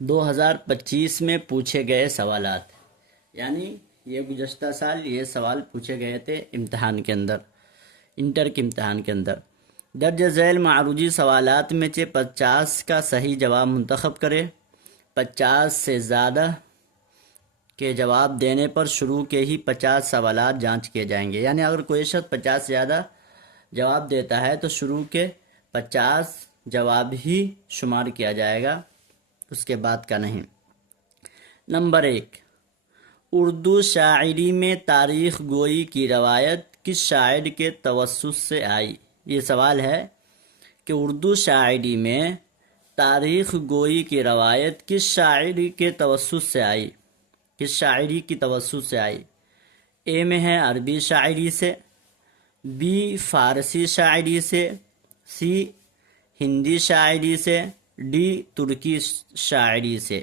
2025 میں پوچھے گئے سوالات، یعنی یہ گزشتہ سال یہ سوال پوچھے گئے تھے امتحان کے اندر، انٹر کے امتحان کے اندر۔ درج ذیل معروضی سوالات میں سے 50 کا صحیح جواب منتخب کرے۔ 50 سے زیادہ کے جواب دینے پر شروع کے ہی 50 سوالات جانچ کیے جائیں گے، یعنی اگر کوئی شخص 50 سے زیادہ جواب دیتا ہے تو شروع کے 50 جواب ہی شمار کیا جائے گا، اس کے بعد کا نہیں۔ نمبر 1، اردو شاعری میں تاریخ گوئی کی روایت کس شاعر کے توسط سے آئی؟ یہ سوال ہے کہ اردو شاعری میں تاریخ گوئی کی روایت کس شاعری کے توسط سے آئی، کس شاعری کی توسط سے آئی؟ اے میں ہے عربی شاعری سے، بی فارسی شاعری سے، سی ہندی شاعری سے، ڈی ترکی شاعری سے۔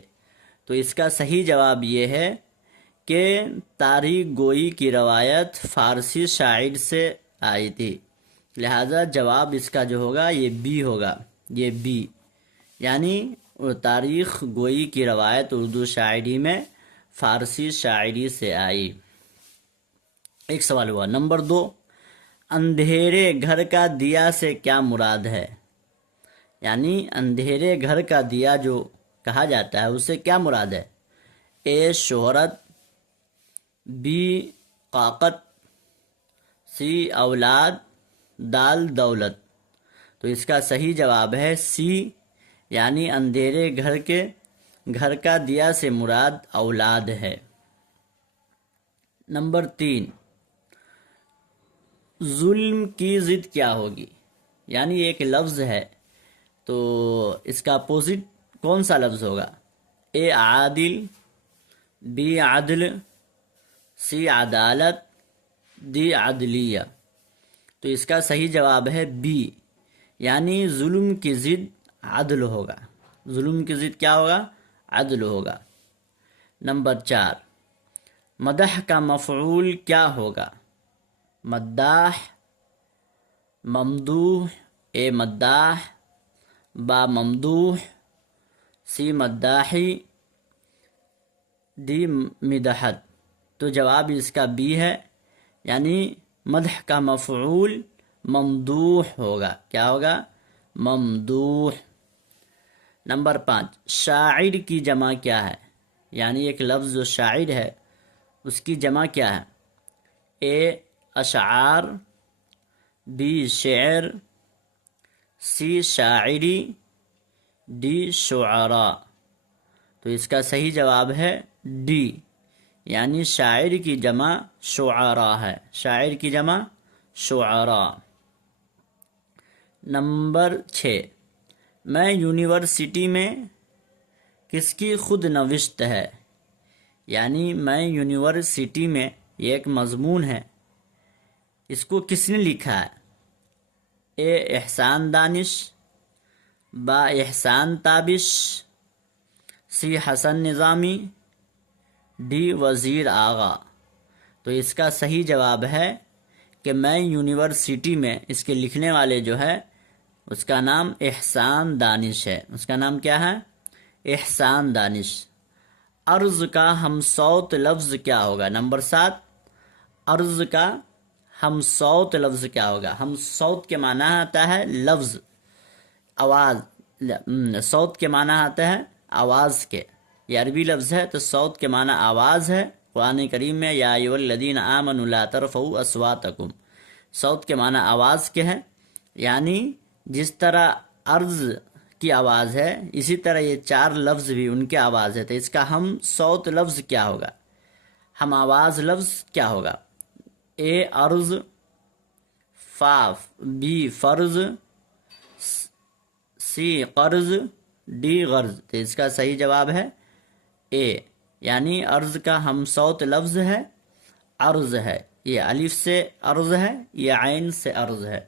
تو اس کا صحیح جواب یہ ہے کہ تاریخ گوئی کی روایت فارسی شاعر سے آئی تھی، لہذا جواب اس کا جو ہوگا یہ بی ہوگا، یہ بی، یعنی تاریخ گوئی کی روایت اردو شاعری میں فارسی شاعری سے آئی۔ ایک سوال ہوا۔ نمبر 2، اندھیرے گھر کا دیا سے کیا مراد ہے؟ یعنی اندھیرے گھر کا دیا جو کہا جاتا ہے اسے کیا مراد ہے؟ اے شہرت، بی طاقت، سی اولاد، دال دولت۔ تو اس کا صحیح جواب ہے سی، یعنی اندھیرے گھر کا دیا سے مراد اولاد ہے۔ نمبر 3، ظلم کی ضد کیا ہوگی؟ یعنی ایک لفظ ہے تو اس کا اپوزٹ کون سا لفظ ہوگا؟ اے عادل، بی عدل، سی عدالت، دی عدلیہ۔ تو اس کا صحیح جواب ہے بی، یعنی ظلم کی ضد عدل ہوگا، ظلم کی ضد کیا ہوگا؟ عدل ہوگا۔ نمبر 4، مدح کا مفعول کیا ہوگا؟ مداح، ممدوح، اے مداح، با ممدوح، سی مداحی، دی مدحت۔ تو جواب اس کا بی ہے، یعنی مدح کا مفعول ممدوح ہوگا، کیا ہوگا؟ ممدوح۔ نمبر 5، شاعر کی جمع کیا ہے؟ یعنی ایک لفظ جو شاعر ہے اس کی جمع کیا ہے؟ اے اشعار، بی شعر، سی شاعری، ڈی شعراء۔ تو اس کا صحیح جواب ہے ڈی، یعنی شاعر کی جمع شعراء ہے، شاعر کی جمع شعراء۔ نمبر 6، میں یونیورسٹی میں کس کی خود نوشت ہے؟ یعنی میں یونیورسٹی میں یہ ایک مضمون ہے، اس کو کس نے لکھا ہے؟ اے احسان دانش، با احسان تابش، سی حسن نظامی، ڈی وزیر آغا۔ تو اس کا صحیح جواب ہے کہ میں یونیورسٹی میں، اس کے لکھنے والے جو ہے اس کا نام احسان دانش ہے، اس کا نام کیا ہے؟ احسان دانش۔ عرض کا ہم صوت لفظ کیا ہوگا؟ نمبر 7، عرض کا ہم صوت لفظ کیا ہوگا؟ ہم صوت کے معنی آتا ہے لفظ، آواز، صوت کے معنی آتا ہے آواز کے، یہ عربی لفظ ہے تو صوت کے معنی آواز ہے۔ قرآن کریم میں یا ایھا الذین آمنوا لا ترفعوا اصواتکم، صوت کے معنی آواز کے ہیں، یعنی جس طرح عرض کی آواز ہے اسی طرح یہ 4 لفظ بھی ان کی آواز ہے، تو اس کا ہم صوت لفظ کیا ہوگا؟ ہم آواز لفظ کیا ہوگا؟ اے عرض، بی فرض، سی قرض، ڈی غرض۔ تو اس کا صحیح جواب ہے اے، یعنی عرض کا ہم صوت لفظ ہے، عرض ہے، یہ الف سے عرض ہے، یہ عین سے عرض ہے۔